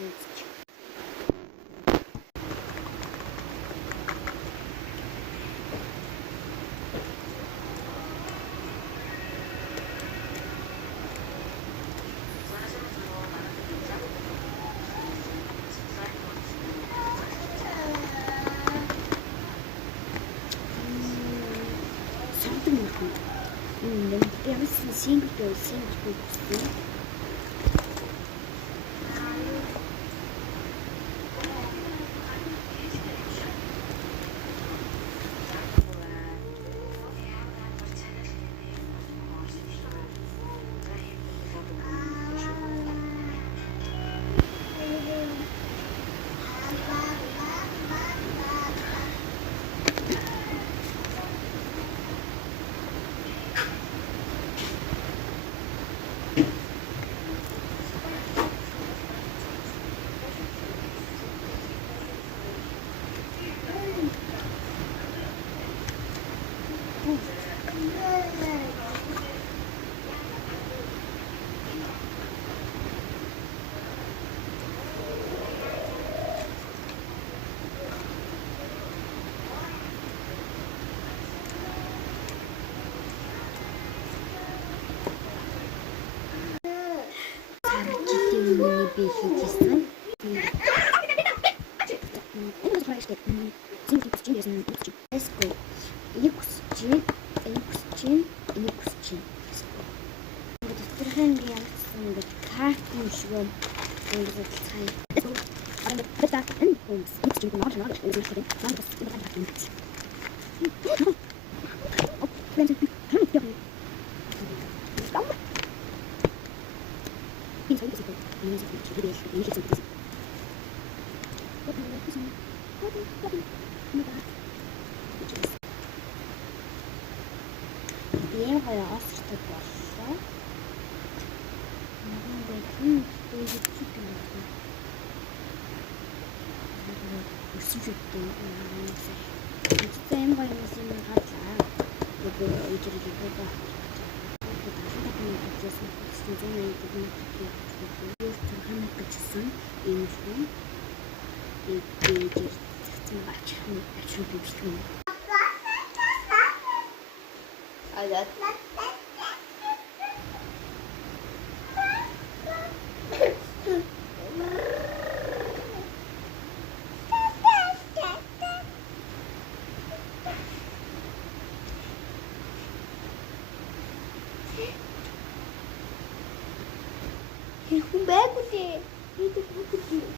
үзчих. Сондог мөрхөн. Ямар сингл гэсэн. Миний би хийжсэн. Let's go. Энийг хүсэж байна. Доторхон би ямарчсан ингээд карт юм шиг ингээд цай. Бэтаа энэ хүмүүс чинь нууж үзүүлэх юм. Маань бас энэ хатаа юм. Ийм гоё осортой боллоо. Ийм гоё юмс юм хадлаа.